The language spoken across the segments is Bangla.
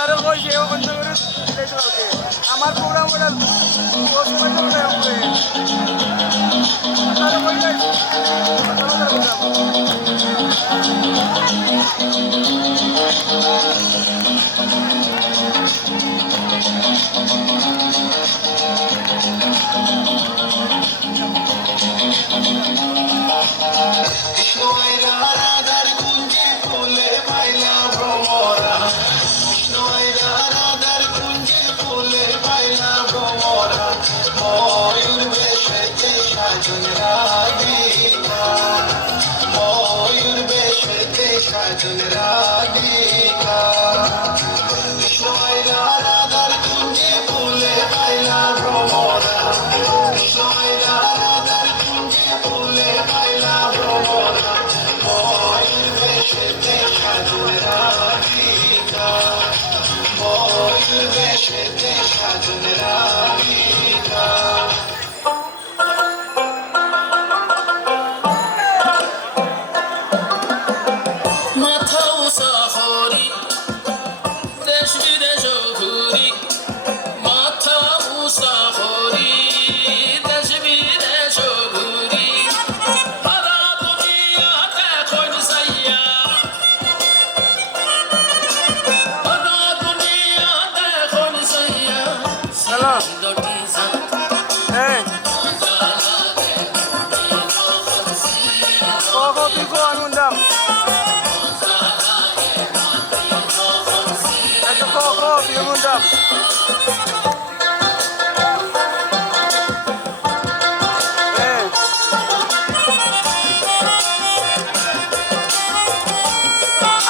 তারা কইছে অন্য করে দিতে কালকে আমার প্রোগ্রাম ওটা ও সময় তো ওটা হবে তারা কইলে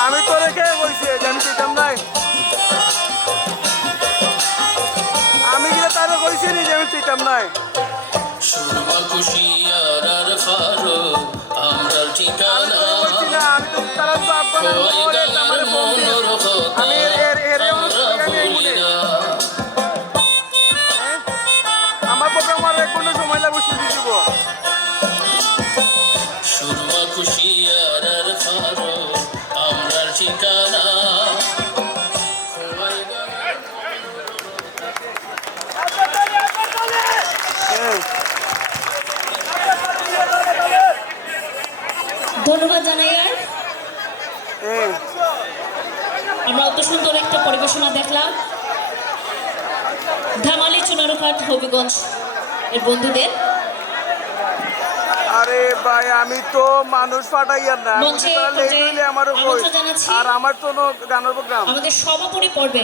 আমি তো রেখে বলছি আমি দিতাম নাই আমি গিয়ে তারও কইছি নি যে আমি দিতাম নাই সুরমা খুশি আর ফারো আমরা ঠিকানা আমি তো তারা তো আপনার আমি আমার প্রোগ্রাম আর কোনো সময় লাগবে শুধু দিব সুরমা খুশি আর ফারো আমরা ঠিকানা ধন্যবাদ জানাই আর আমরা অত সুন্দর একটা পরিবেশনা দেখলাম ধামালি চুনারুঘাট হবিগঞ্জ এর বন্ধুদের। আরে ভাই আমি তো মানুষ পাঠাইয়া না মঞ্চে আমার আমন্ত্রণ জানাচ্ছি আর আমার তো গানের প্রোগ্রাম আমাদের সমাপনী পর্বে।